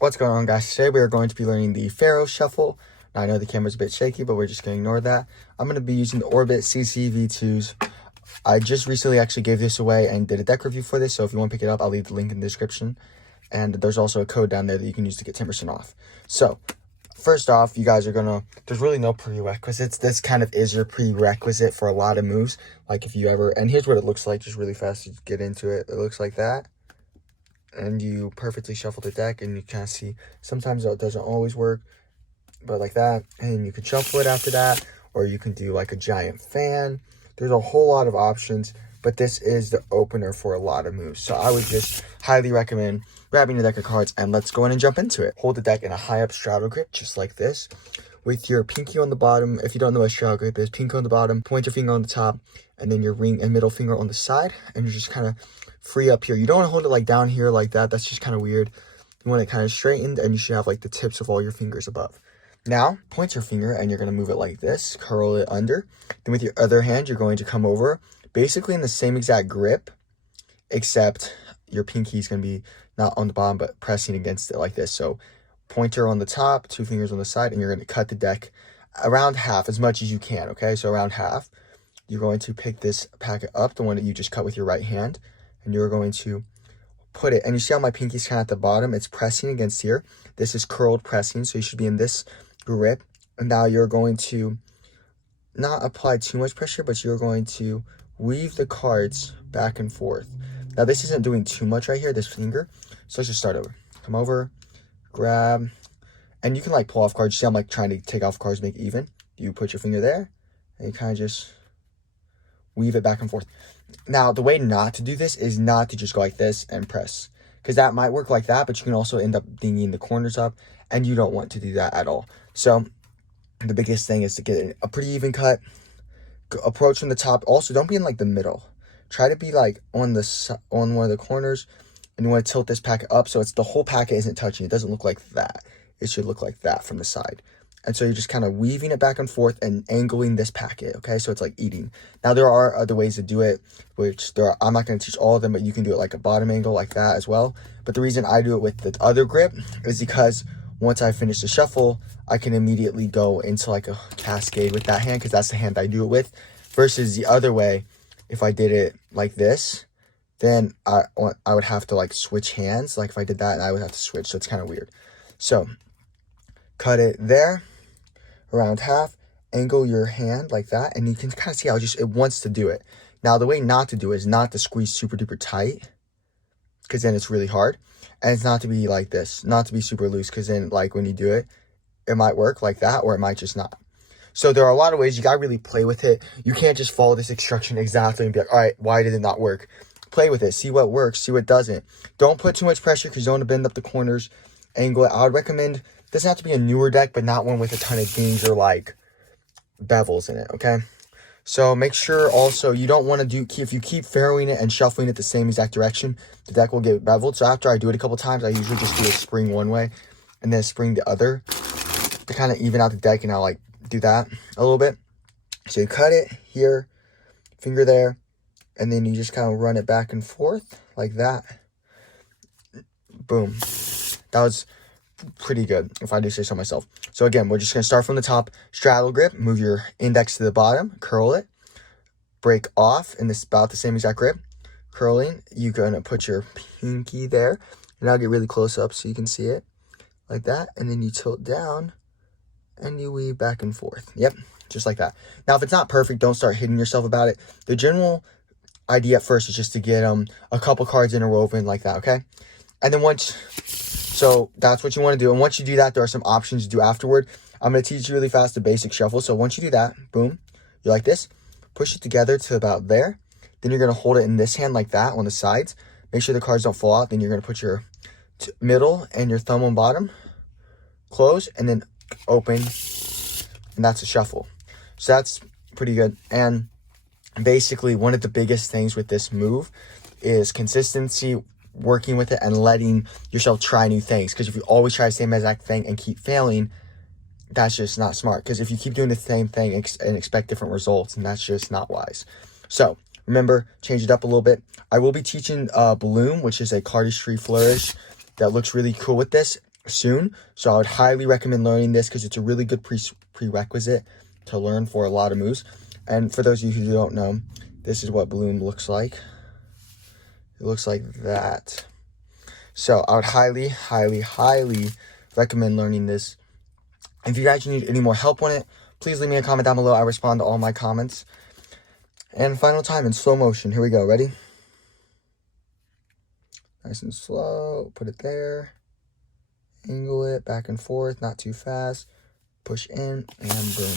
What's going on, guys? Today we are going to be learning the Faro shuffle. Now, I know the camera's a bit shaky, but we're just going to ignore that. I'm going to be using the Orbit CC V2s. I just recently actually gave this away and did a deck review for this, so if you want to pick it up, I'll leave the link in the description. And there's also a code down there that you can use to get 10% off. So, first off, you guys are going to, there's really no prerequisites. This kind of is your prerequisite for a lot of moves. Like if you ever, and here's what it looks like, just really fast to get into it. It looks like that. And you perfectly shuffle the deck, and you kind of see sometimes it doesn't always work, but like that. And you can shuffle it after that, or you can do like a giant fan. There's a whole lot of options, but this is the opener for a lot of moves. So I would just highly recommend grabbing a deck of cards, and let's go in and jump into it. Hold the deck in a high up straddle grip, just like this, with your pinky on the bottom. If you don't know what straddle grip is, pinky on the bottom, point your finger on the top, and then your ring and middle finger on the side, and you're just kind of free up here. You don't want to hold it like down here like that. That's just kind of weird. You want it kind of straightened, and you should have like the tips of all your fingers above. Now, point your finger, and you're going to move it like this, curl it under. Then with your other hand, you're going to come over, basically in the same exact grip, except your pinky is going to be not on the bottom, but pressing against it like this. So pointer on the top, two fingers on the side, and you're going to cut the deck around half, as much as you can, okay? So around half. You're going to pick this packet up, the one that you just cut with your right hand, and you're going to put it, and you see how my pinky's kind of at the bottom? It's pressing against here. This is curled pressing, so you should be in this grip. And now you're going to not apply too much pressure, but you're going to weave the cards back and forth. Now this isn't doing too much right here, this finger. So let's just start over. Come over, grab, and you can like pull off cards. See, I'm like trying to take off cards, make it even. You put your finger there, and you kind of just weave it back and forth. Now, the way not to do this is not to just go like this and press, because that might work like that, but you can also end up dinging the corners up, and you don't want to do that at all. So the biggest thing is to get a pretty even cut, approach from the top. Also, don't be in like the middle. Try to be like on one of the corners, and you want to tilt this packet up so it's the whole packet isn't touching. It doesn't look like that. It should look like that from the side. And so you're just kind of weaving it back and forth and angling this packet, okay? So it's like eating. Now, there are other ways to do it, which I'm not going to teach all of them, but you can do it like a bottom angle like that as well. But the reason I do it with the other grip is because once I finish the shuffle, I can immediately go into like a cascade with that hand, because that's the hand I do it with. Versus the other way, if I did it like this, then I would have to like switch hands. Like if I did that, I would have to switch. So it's kind of weird. So cut it there, around half, angle your hand like that, and you can kind of see how it wants to do it. Now, the way not to do it is not to squeeze super duper tight, because then it's really hard. And it's not to be like this, not to be super loose, because then like when you do it, it might work like that, or it might just not. So there are a lot of ways. You got to really play with it. You can't just follow this instruction exactly and be like, all right, why did it not work? Play with it, see what works, see what doesn't. Don't put too much pressure, because you don't want to bend up the corners. Angle it. I would recommend, doesn't have to be a newer deck, but not one with a ton of dings or like bevels in it, okay? So make sure also you don't want to if you keep farrowing it and shuffling it the same exact direction, the deck will get beveled. So after I do it a couple times, I usually just do a spring one way and then a spring the other to kind of even out the deck, and I'll like do that a little bit. So you cut it here, finger there, and then you just kind of run it back and forth like that. Boom. That was pretty good, if I do say so myself. So again, we're just going to start from the top, straddle grip, move your index to the bottom, curl it, break off in this about the same exact grip, curling. You're going to put your pinky there, and I'll get really close up so you can see it like that, and then you tilt down and you weave back and forth. Yep, just like that. Now, if it's not perfect, don't start hitting yourself about it. The general idea at first is just to get a couple cards interwoven like that, okay? And then so that's what you want to do. And once you do that, there are some options to do afterward. I'm going to teach you really fast the basic shuffle. So once you do that, boom, you like this, push it together to about there. Then you're going to hold it in this hand like that on the sides. Make sure the cards don't fall out. Then you're going to put your middle and your thumb on bottom, close, and then open. And that's a shuffle. So that's pretty good. And basically, one of the biggest things with this move is consistency, working with it, and letting yourself try new things. Because if you always try the same exact thing and keep failing, that's just not smart. Because if you keep doing the same thing and expect different results, and that's just not wise. So remember, change it up a little bit. I will be teaching Bloom, which is a Cardistry flourish that looks really cool with this. soon. So I would highly recommend learning this because it's a really good prerequisite to learn for a lot of moves. And for those of you who don't know, this is what Bloom looks like. It looks like that. So I would highly recommend learning this. If you guys need any more help on it, please leave me a comment down below. I respond to all my comments. And final time in slow motion. Here we go. Ready? Nice and slow. Put it there. Angle it back and forth. Not too fast. Push in and boom.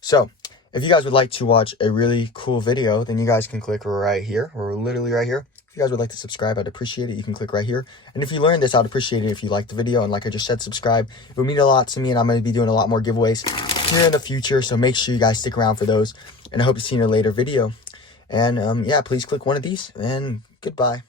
So if you guys would like to watch a really cool video, then you guys can click right here, or literally right here. If you guys would like to subscribe, I'd appreciate it. You can click right here. And if you learned this, I'd appreciate it if you liked the video. And like I just said, subscribe. It would mean a lot to me, and I'm going to be doing a lot more giveaways here in the future. So make sure you guys stick around for those. And I hope to see you in a later video. And yeah, please click one of these, and goodbye.